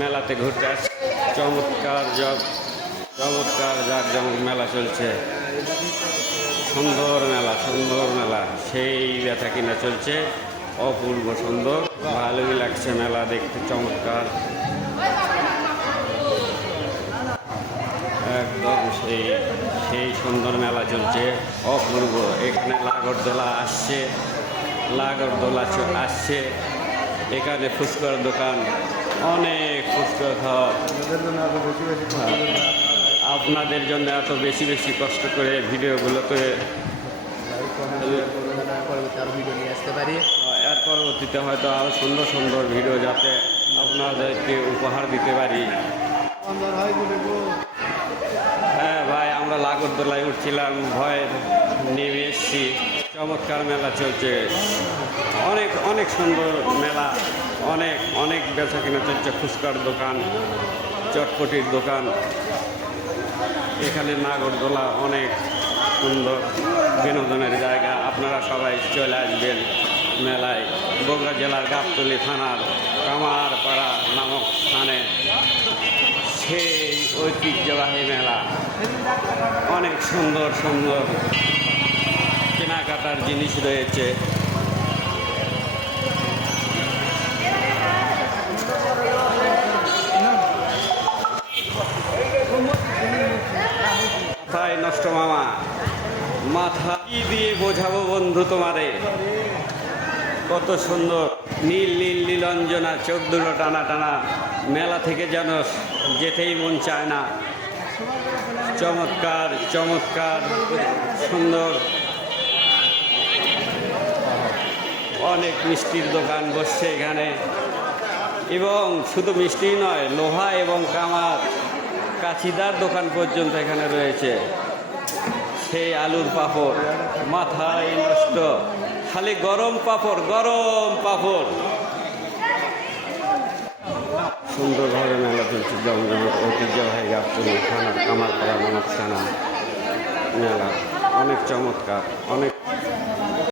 মেলাতে ঘুরতে আসছে। চমৎকার জাঁকজমক মেলা চলছে। সুন্দর মেলা, সেই ব্যথা কিনা চলছে, অপূর্ব সুন্দর, ভালোই লাগছে মেলা দেখতে, চমৎকার একদম সেই সুন্দর মেলা চলছে, অপূর্ব। এখানে লাগরদোলা আসছে, এখানে ফুচকার দোকান, অনেক ফুচকা খাওয়া। আপনাদের জন্য এত বেশি কষ্ট করে ভিডিওগুলোতে এর পরবর্তীতে হয়তো আরও সুন্দর ভিডিও যাতে আপনাদেরকে উপহার দিতে পারি। হ্যাঁ ভাই, আমরা লাগরদোলায় উঠছিলাম, ভয় নেমে এসছি। চমৎকার মেলা চলছে, অনেক সুন্দর মেলা, অনেক বেচা কিনা চলছে। ফুচকার দোকান, চটপটির দোকান, এখানে নাগরদোলা অনেক সুন্দর বিনোদনের জায়গা। আপনারা সবাই চলে আসবেন মেলায়। বগুড়া জেলার গাবতলী থানার কামারপাড়া নামক স্থানে সেই ঐতিহ্যবাহী মেলা, অনেক সুন্দর কেনাকাটার জিনিস রয়েছে। মাথায় নষ্ট মামা, মাথা কি দিয়ে বোঝাবো বন্ধু তোমারে, কত সুন্দর নীলঞ্জনা, চোখ দুটো টানা, মেলা থেকে যেন যেতেই মন চায় না। চমৎকার সুন্দর, অনেক মিষ্টির দোকান বসছে এখানে, এবং শুধু মিষ্টি নয়, লোহা এবং কাছিদার দোকান পর্যন্ত এখানে রয়েছে। সেই আলুর পাঁপড়, মাথায় নষ্ট, খালি গরম পাঁপড়। সুন্দরভাবে মেলা চলছে, জমজমাট ঐতিহ্যবাহী গাবতলী থানার কামারপাড়া নামক থানা মেলা, অনেক চমৎকার, অনেক